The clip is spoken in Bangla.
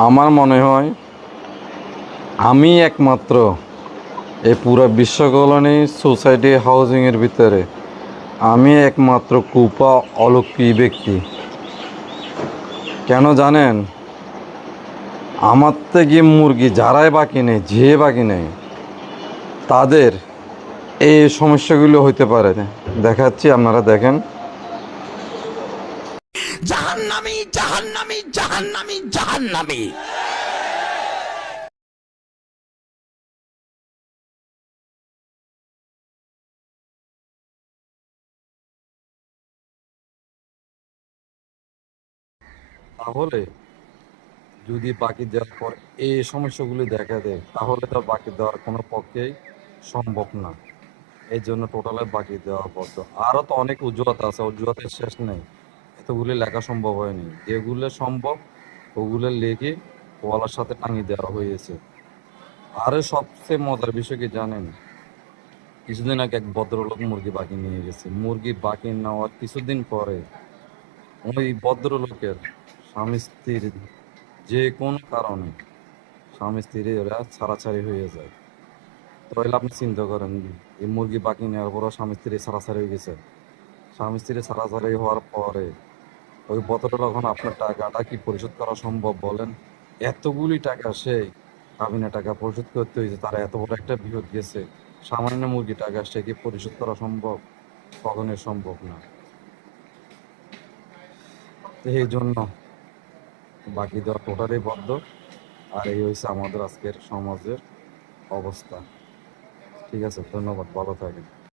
আমার মনে হয় আমি একমাত্র এই পুরো বিশ্ব কলোনি সোসাইটি হাউজিংয়ের ভিতরে আমি একমাত্র কুপা অলৌকিক ব্যক্তি। কেন জানেন? আমার থেকে মুরগি যারাই বাকি নেই, যে বাকি নেই, তাদের এই সমস্যাগুলো হইতে পারে। দেখাচ্ছি, আপনারা দেখেন। জাহান্নামী জাহান্নামী জাহান্নামী জাহান্নামী। তাহলে যদি বাকি দেওয়ার পর এই সমস্যাগুলি দেখা দেয়, তাহলে তো বাকি দেওয়ার কোনো পক্ষেই সম্ভব না। এই জন্য টোটালে বাকি দেওয়া বদ্ধ। আরও তো অনেক অজুহাত আছে, অজুহাতের শেষ নেই। এতগুলি লেখা সম্ভব হয়নি। যেগুলো সম্ভব ওগুলো লিখে ওয়ালার সাথে টাঙিয়ে দেওয়া হয়েছে। আরও সবচেয়ে মজার বিষয় কি জানেন? কিছুদিন আগে এক ভদ্রলোক মুরগি বাকি নিয়ে গেছে। মুরগি বাকি নেওয়ার কিছুদিন পরে ওই ভদ্রলোকের স্বামী স্ত্রীর যে কোনো কারণে স্বামী স্ত্রী ওরা ছাড়াছাড়ি হয়ে যায়। তাহলে আপনি চিন্তা করেন, এই মুরগি বাকি নেওয়ার পরও স্বামী স্ত্রী ছাড়াছাড়ি হয়ে গেছে। স্বামী স্ত্রী ছাড়াছাড়ি হওয়ার পরে ওই ভদ্রলোক, এখন আপনার টাকাটা কি পরিশোধ করা সম্ভব বলেন? এতগুলি টাকা সে কাবিনে টাকা পরিশোধ করতে হয়েছে, তারা এত বড় একটা বিপদ গেছে। সামান্য মুরগি টাকা সে কি পরিশোধ করা সম্ভব? কখনোই সম্ভব না। তো এই জন্য বাকি দেওয়া টোটালি বদ্ধ। আর এই হয়েছে আমাদের আজকের সমাজের অবস্থা। ঠিক আছে, ধন্যবাদ, ভালো থাকেন।